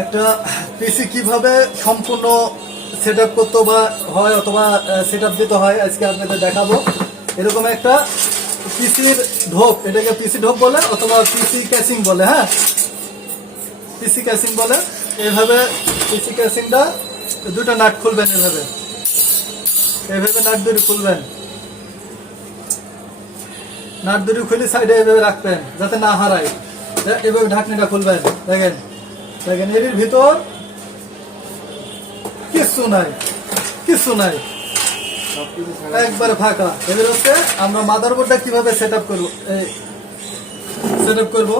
একটা পিসি কিভাবে সম্পূর্ণ সেটআপ করতে হয় অথবা সেটআপ দিতে হয় আজকে আপনাদের দেখাবো। এরকম একটা পিসির ঢোক, এটাকে পিসি ঢোক বলে অথবা পিসি ক্যাসিং বলে। হ্যাঁ, পিসি ক্যাসিং বলে। এইভাবে পিসি ক্যাসিংটা দুটো নাট খুলবেন, এইভাবে নাট দুটো খুলবেন। নাট দুটো খুলে সাইডে এইভাবে রাখবেন যাতে না হারায়। এভাবে ঢাকনিটা খুলবেন। দেখেন দেখেন এর ভিতর কিছু নাই, একবারে ফাঁকা। এবার হচ্ছে আমরা মাদারবোর্ডটা কিভাবে সেটআপ করব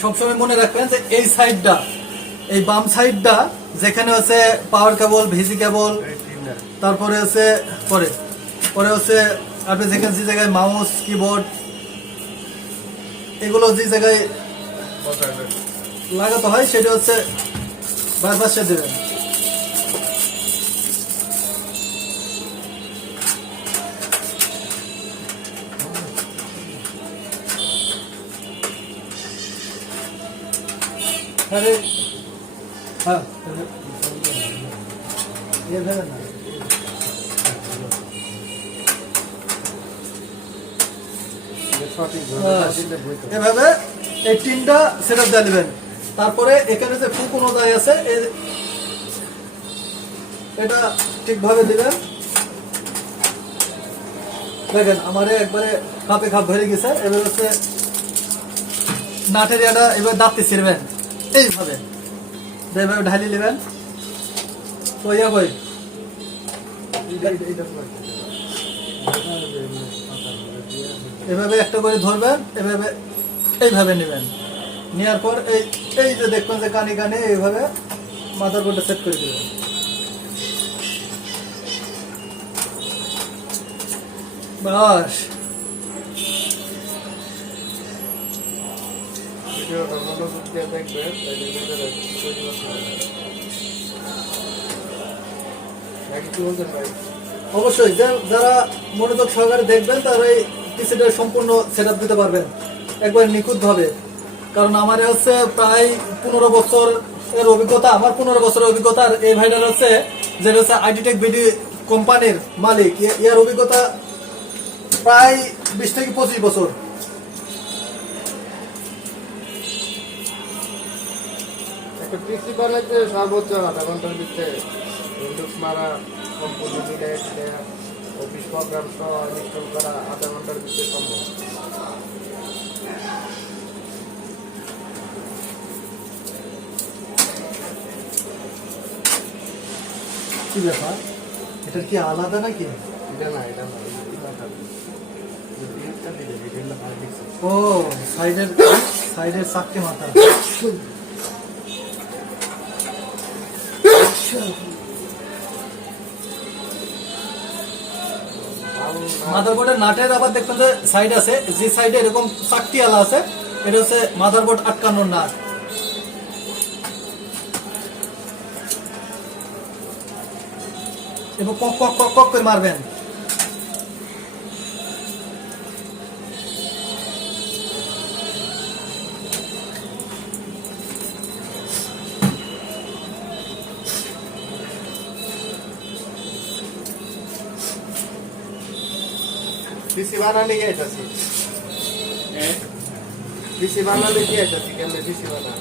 সবসময় মনে রাখবেন যে এই সাইডটা, এই বাম সাইডটা যেখানে হচ্ছে পাওয়ার কেবল, ভিসি কেবল, তারপরে হচ্ছে পরে হচ্ছে আপনি যেখানে যে জায়গায় মাউস, কিবোর্ড এগুলো যে জায়গায় লাগাতে হয় সেটা হচ্ছে বাইপাসে দেবেন। হ্যাঁ, এভাবে এই টিনটা সেটআপ দিয়ে নেবেন। তারপরে এখানে যে ফুক অনুযায়ী আছে এটা ঠিকভাবে দিবেন। দেখেন আমারে একবারে খাপে খাপ ভরে গেছে। এবার হচ্ছে নাটের এটা এবার দাঁততে ছিড়বেন এইভাবে ঢালি নেবেন। এভাবে একটা করে ধরবেন, এইভাবে নেবেন। নেওয়ার পর এই যে দেখবেন যে কানে এইভাবে মাদারবোর্ডটা সেট করে দেবেন। বাস অবশ্যই যারা মনোযোগ সহকারে দেখবেন তারা এই পিসিটা সম্পূর্ণ সেটআপ দিতে পারবেন একবার নিখুঁত ভাবে। কারণ আমার হচ্ছে প্রায় 15 বছর এর অভিজ্ঞতা, আমার 15 বছরের অভিজ্ঞতা। আর এই ভাইটার হচ্ছে যেটা হচ্ছে আইডিটেক বিডি কোম্পানির মালিক, ইয়ার অভিজ্ঞতা প্রায় 20 থেকে 25 বছর। একটা পিসি বানাইতে সর্বোচ্চ আধা ঘন্টার ভিতরে উইন্ডোজ মারা, কম্পিউটার মিলাইট দেয়া, অফিস প্রোগ্রাম সহ ইনস্টল করা আধা ঘন্টার ভিতরে সম্ভব। কি ব্যাপার, এটা কি আলাদা নাকি? এটা না ও সাইডের চারটি মাথা। মাদারবোর্ডের নাটের আবার দেখবেন যে সাইড আছে, যে সাইডে এরকম চারটি আলা আছে, এটা হচ্ছে মাদারবোর্ড আটকানোর নাট। এবং কক কক কক কক করে মারবেন। পিসি বানালে কি আইতাছি? পিসি বানালে কি আইতাছি? কেমনে পিসি বানা?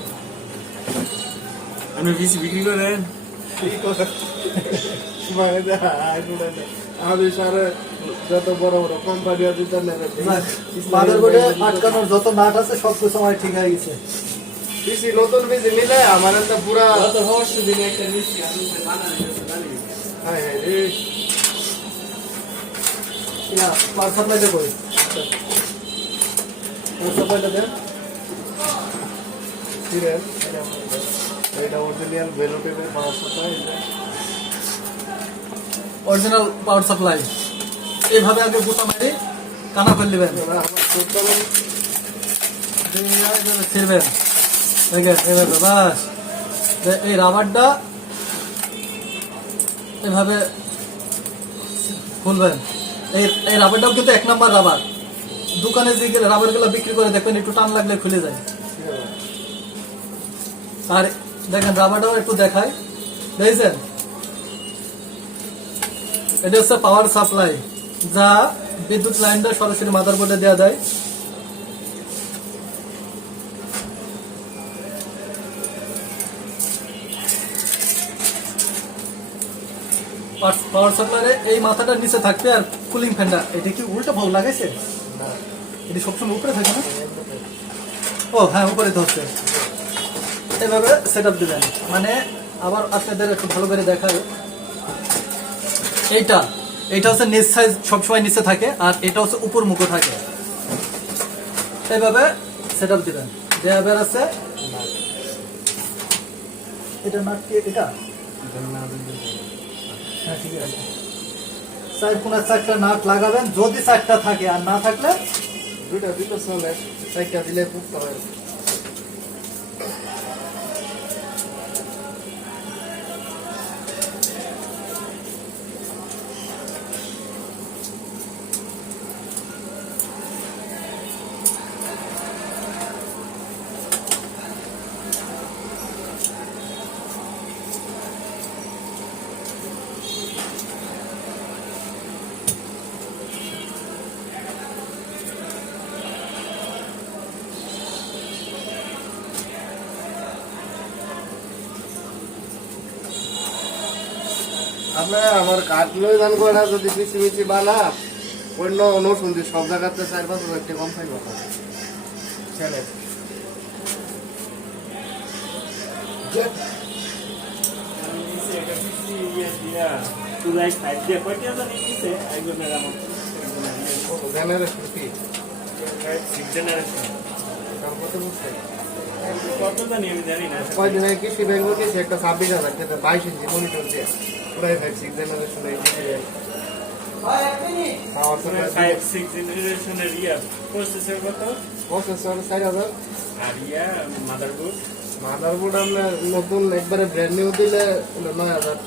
আপনি পিসি বিক্রি করেন? আমি সারা যত বড় বড় কোম্পানি আছে মাদারবোর্ডে আটকানোর যত নাট আছে সব কিছু আমার ঠিক হয়ে গেছে। পিসি নতুন পিসি নিলে আমার একটা পুরা হ্যাঁ হ্যাঁ রে পাওয়ার সাপ্লাইটা করি, পাওয়ার সাপ্লাইটা দেন। এটা অরিজিনাল ভেলোটেবেল power supply, original power supply. এইভাবে আগে গোটা মারি কানা ফেল দিবেন, ছিড়বেন। এইভাবে বাস এই রাবারটা এইভাবে খুলবেন। এই রাবারটাও কিন্তু 1 নম্বর রাবার। দোকানে যে রাবার গুলো বিক্রি করে দেখবেন একটু টান লাগলে খুলে যায়। আর দেখেন রাবারটাও একটু দেখাই, দেখছেন এটা হচ্ছে পাওয়ার সাপ্লাই, যা বিদ্যুৎ লাইনটা সরাসরি মাদারবোর্ডে দেওয়া যায়। পাওয়ার সাপ্লাইয়ের এই মাথাটা নিচে থাকবে, আর কুলিং ফ্যানটা এটা কি উল্টো ভাব লাগাইছে, না এটি সবসময় উপরে থাকে না? ও হ্যাঁ, উপরে তো হচ্ছে। এভাবে সেট আপ দেবেন, মানে আবার আপনাদের একটু ভালো করে দেখায়। এইটা এইটা হচ্ছে নিচ সাইজ সবসময় নিচে থাকে, আর এটা হচ্ছে উপর মুখো থাকে। এইভাবে সেট আপ দিবেন। দেওয়ার আছে এটা নাট কি এটা? হ্যাঁ ঠিক আছে, সাইড কোনা চারটা নাট লাগাবেন, যদি চারটা থাকে, আর না থাকলে দুইটা চলে, চারটা দিলে পুকতে হয়। আমরা আমার কাটলো দান করে যদি পিছি পিছি বানা অন্য অনুষণ দিয়ে সব জায়গাতে 4-5 হাজার টাকা কম পাইব ছেলে কয়দিন আগে কৃষি ব্যাংক নিয়েছে একটা 26,000 টাকা 22 ইঞ্চি মনিটর দিয়ে পুরাই 5-6 জেনারেশন এই প্রসেসর 4,000। মাদারবোর্ড আমরা নতুন একবারে ব্র্যান্ড নিউ দিলে 9,000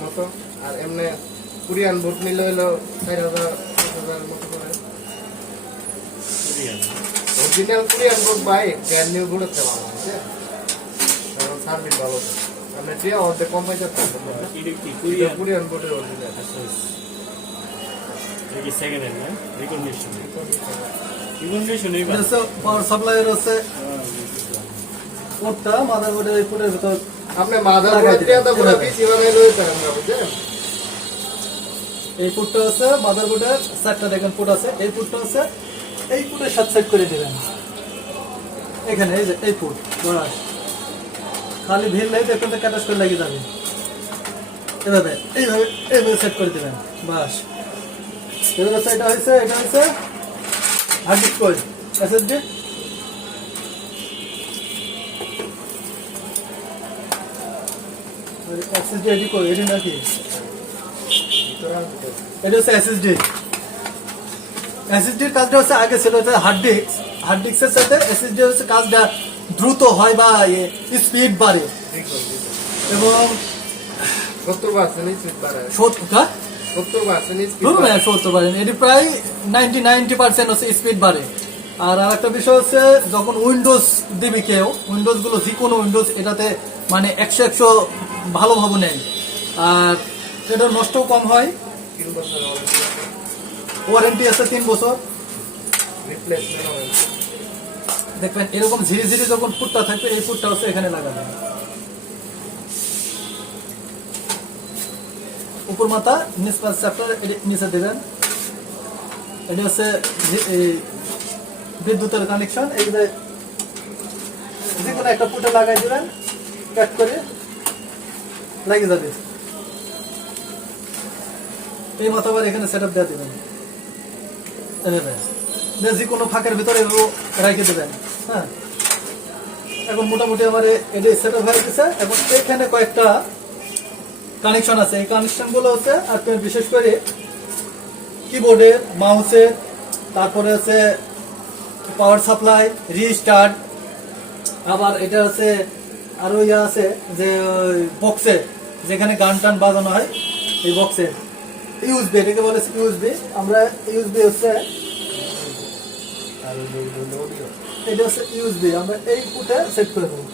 মতো, আর এমনি কোরিয়ান বোর্ড নিলে হলো 4,000-5,000 মতো করে। Original Korean board by brand new board হচ্ছে ভালো, বুঝছে? কারণ সার্ভিস ভালো, আমরা যে অর্ধেক কম পয়সা থাকতে পারবো। কোরিয়ান বোর্ডের অরিজিনাল পাওয়ার সাপ্লাইয়ের হচ্ছে পোর্টটা মাদারবোর্ডের এই পোর্টের ভিতর। আপনি মাদারবোর্ড দিয়ে তো পুরো পিসি বানাই লইতে আমরা, বুঝছেন? এই পোর্টটা হচ্ছে মাদারবোর্ডের চারটা দেখেন পোর্ট আছে, এই পোর্টটা হচ্ছে এই পোর্টের সাথে সেট করে দিবেন। এখানে এই যে এই পোর্ট বরাস খালি ভিড়লেই দেখবেন যে ক্যাটাস করে লাগিয়ে যাবে। এভাবে এইভাবে এইভাবে সেট করে দিবেন, বাস। এবার হচ্ছে এটা হচ্ছে হার্ড ডিস্ক কয়েল এসএসডি। এসএসডি এডি কই এডি নাকি? এটা হচ্ছে এসএসডি। এসএসডির কাজটা হচ্ছে আগে ছিল হার্ড ডিস্ক, হার্ড ডিস্কের সাথে এসএসডি হচ্ছে কাজটা দ্রুত হয় বা স্পিড বাড়ে, এবং 70% স্পিড বাড়ে। 70% স্পিড বাড়ে, এটি প্রায় 90% হচ্ছে স্পিড বাড়ে। আর আরেকটা বিষয় হচ্ছে যখন উইন্ডোজ দিবি কেউ, উইন্ডোজ গুলো যে কোনো উইন্ডোজ এটাতে মানে 100 ভালোভাবে নেয়, আর এটা নষ্টও কম হয়। 3 বছর ওয়ারেন্টি আছে 3 বছর। রিপ্লেসমেন্ট হবে। দেখবেন এরকম ঝিরি ঝিরি যখন ফুটটা থাকবে, এই ফুটটা হচ্ছে এখানে লাগাবেন। উপর মাথা নিচপাশ চ্যাপ্টার নিচে দেবেন। এটি হচ্ছে বিদ্যুতের কানেকশন, এই যে কোনো একটা ফুটে লাগাই দিবেন, কাট করে লাগে যাবে। এই মাথা আবার এখানে সেট আপ দেওয়া দেবেন, যে কোনো ফাঁকের ভিতরে রেখে দেবেন। হ্যাঁ, এখন মোটামুটি আমার এটি সেট আপ হয়ে গেছে। এবং এখানে কয়েকটা কানেকশন আছে, এই কানেকশন গুলো হচ্ছে আপনার বিশেষ করে কিবোর্ডের, মাউসের, তারপরে হচ্ছে পাওয়ার সাপ্লাই, রিস্টার্ট, আবার এটা হচ্ছে আরো ইয়া আছে যে বক্সে যেখানে গান টান বাজানো হয়, এই বক্সে ইউএসবি, এটাকে বলে ইউএসবি। আমরা ইউএসবি হচ্ছে এটা হচ্ছে ইউএসবি, আমরা এই পুটে সেট করে দেবো।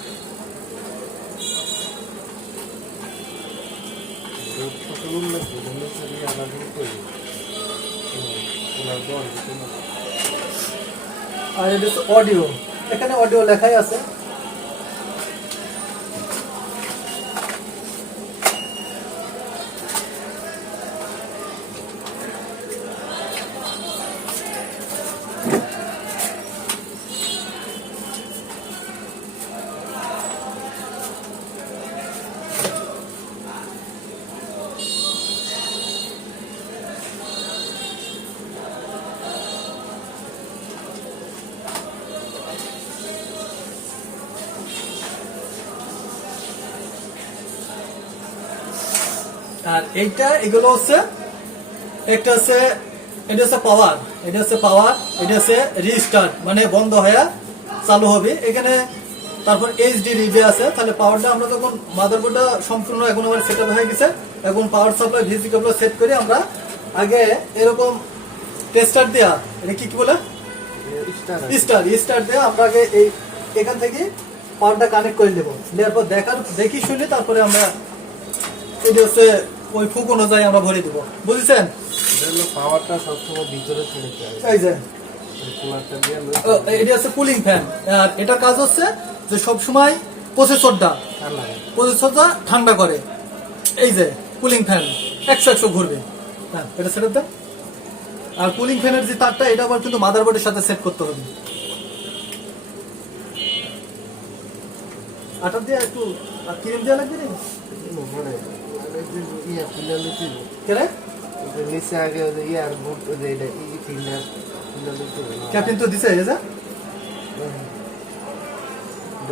রুম নাকি রুমের সাথে আলাদা করি ওনার দল আর এটা হচ্ছে অডিও, এখানে অডিও লেখাই আছে। আর এগুলো হচ্ছে একটা হচ্ছে এটা হচ্ছে পাওয়ার, এটা হচ্ছে পাওয়ার, এটা হচ্ছে রিস্টার্ট মানে বন্ধ হয়ে চালু হবে এখানে। তারপর এইচডি রিডে আছে, তাহলে পাওয়ারটা আমরা যখন মাদারবোর্ডটা সম্পূর্ণ এখন আমার সেট আপ হয়ে গেছে, এখন পাওয়ার সাপ্লাই ভিসি কেবল সেট করে আমরা আগে এরকম টেস্টার দেয়া, এটা কি বলে স্টার দিয়ে আমরা আগে এই এখান থেকে পাওয়ারটা কানেক্ট করে দেবো, দেওয়ার পর দেখি শুনি তারপরে আমরা এটা হচ্ছে ওই ফুক অনুযায়ী আমরা ভরে দেবো, বুঝেছেন? পাওয়ারটা সবসময় ভিতরে ছেড়ে এই যে কুলারটা দিয়ে এটা হচ্ছে কুলিং ফ্যান। আর এটার কাজ হচ্ছে যে সবসময় প্রসেসরটা ঠান্ডা করে। এই যে কুলিং ফ্যান 100 ঘুরবে। হ্যাঁ, এটা সেট দেন। আর কুলিং ফ্যানের যে তারটা এটা আবার কিন্তু মাদারবোর্ডের সাথে সেট করতে হবে। আটা দিয়ে একটু ক্রিম দেওয়া লাগবে রে কেরে নিচে আগে ইয়ার বুট এটা ক্যাপ্টেন তো দিছে এই যে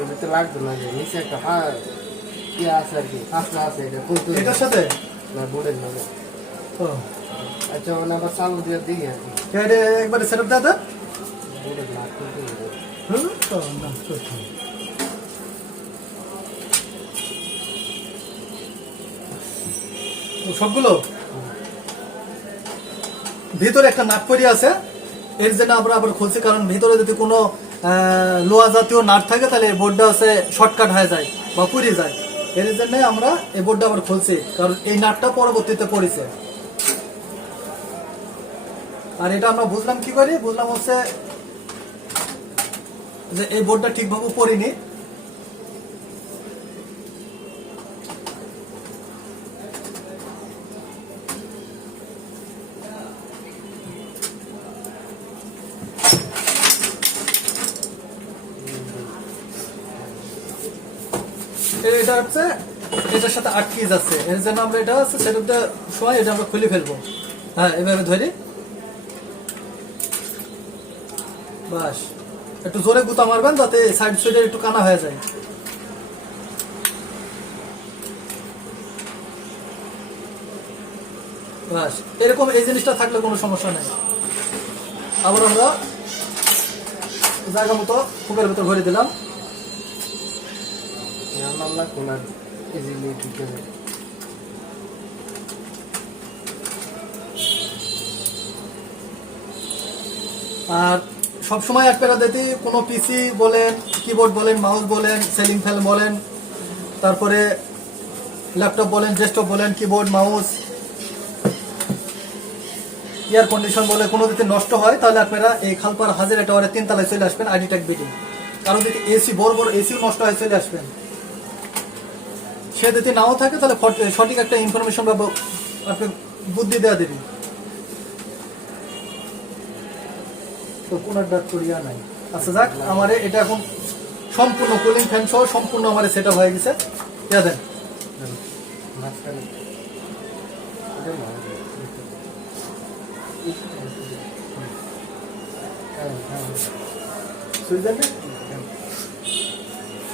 ভিতরে লাগবে না, যে নিচে একটা ইয়ে আছে আর কি হাসনা আছে, এটা এটার সাথে না বোর্ডের নামে। ও আচ্ছা, মানে আবার চালু দিয়ে দিই আর কি এটা একবারে সেটআপ দাও তো। বোর্ডের না করতে তো না করতে সবগুলো ভিতরে একটা নাট পরি আছে, এর জন্য আমরা আবার খুলছি, কারণ ভিতরে যদি কোনো লোহা জাতীয় নাট থাকে তাহলে বোর্ডটা হচ্ছে শর্টকাট হয়ে যায় বা পুড়ে যায়, এর জন্য আমরা এই বোর্ডটা আবার খুলছি, কারণ এই নাটটা পরবর্তীতে পড়েছে। আর এটা আমরা বুঝলাম কি করি, বুঝলাম হচ্ছে যে এই বোর্ডটা ঠিকভাবে পড়িনি। এটা হচ্ছে এটার সাথে আটকে যাচ্ছে, এর জন্য আমরা এটা হচ্ছে সেটা সময় এটা আমরা খুলে ফেলবো। হ্যাঁ, এভাবে ধরি, বাস একটু জোরে গুতা মারবেন যাতে সাইড সাইডে একটু কানা হয়ে যায়। বাস এরকম এই জিনিসটা থাকলে কোনো সমস্যা নেই। আবার আমরা জায়গা মতো ফুকের ভেতর ভরে দিলাম। আর সবসময় এক প্যারা দিতে কোনো পিসি বলেন, কিবোর্ড বলেন, মাউস বলেন, সিলিং ফ্যান বলেন, তারপরে ল্যাপটপ বলেন, ডেস্কটপ বলেন, কিবোর্ড মাউস এয়ার কন্ডিশন বলে কোনো যদি নষ্ট হয় তাহলে আপনারা এই খালপাড়া হাজিরা টাওয়ারে 3 তলায় চলে আসবেন আইডিটেক বিল্ডিং। কারণ যদি এসি বড় বড় এসিও নষ্ট হয় চলে আসবেন। সে যদি নাও থাকে তাহলে সঠিক একটা ইনফরমেশন বা আপনি বুদ্ধি দেওয়া দেবেন। তো কোন ডাক করিয়া নাই। আচ্ছা যাক, আমার এটা এখন সম্পূর্ণ কুলিং ফ্যান সহ সম্পূর্ণ আমার সেট আপ হয়ে গেছে। দেন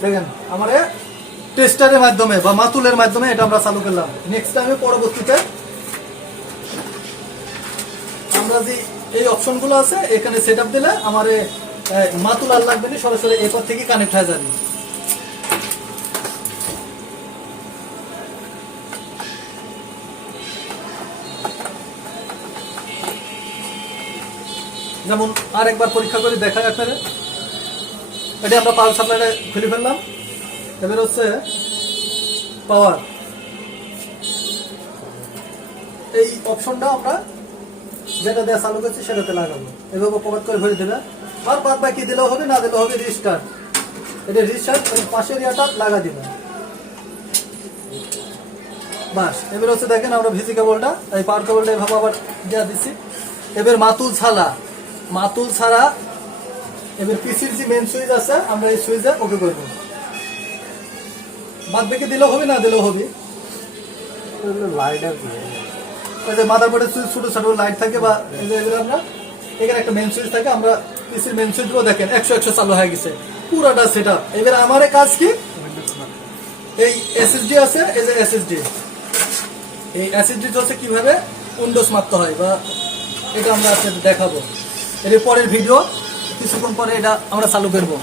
দেখেন আমার টেস্টারের মাধ্যমে বা মাতুলের মাধ্যমে এটা আমরা চালু করলাম। নেক্সট টাইমে পরবর্তীতে আমরা যে এই অপশনগুলো আছে এখানে সেট আপ দিলে আমার মাতুল আর লাগবে না, সরাসরি এরপর থেকে কানেক্ট হয়ে যাবে। যেমন আরেকবার পরীক্ষা করে দেখায় আপনারা, এটা আমরা পাওয়ার সাপ্লাইটা খুলে ফেললাম। এবার হচ্ছে পাওয়ার এই অপশনটা আমরা যেটা দিয়ে চালু করছি সেটাতে লাগাবো, এভাবে প্রকাশ করে ভরে দেবে। আর বাদ বাকি দিলেও হবে, না দিলেও হবে রিস্টার্ট। এটা রিস্টার্ট ওই পাশের ইয়াটা লাগা দিবে বাস। এবার হচ্ছে দেখেন আমরা ভিসি কেবলটা এই পাওয়ার কেবলটা এভাবে আবার দেওয়া দিচ্ছি। এবার মাতুল ছাড়া এবার পিসির যে মেন সুইচ আছে আমরা এই সুইচে ওকে করবো। বাদ বাকি দিলেও হবে, না দিলেও হবে। লাইট আর কি ওই যে মাদারবোর্ডের সুইচ ছোট ছোট লাইট থাকে, বা এই যে এগুলো আমরা এখানে একটা মেন সুইচ থাকে, আমরা পিসির মেন সুইচগুলো দেখেন 100 চালু হয়ে গেছে পুরোটা সেট আপ। এবার আমার কাজ কি, এই এসএসডি আছে, এই যে এসএসডি, এই এসএসডি হচ্ছে কিভাবে উইন্ডোজ মারতে হয় বা এটা আমরা আপনাদের দেখাবো। এর পরের ভিডিও কিছুক্ষণ পরে এটা আমরা চালু করবো।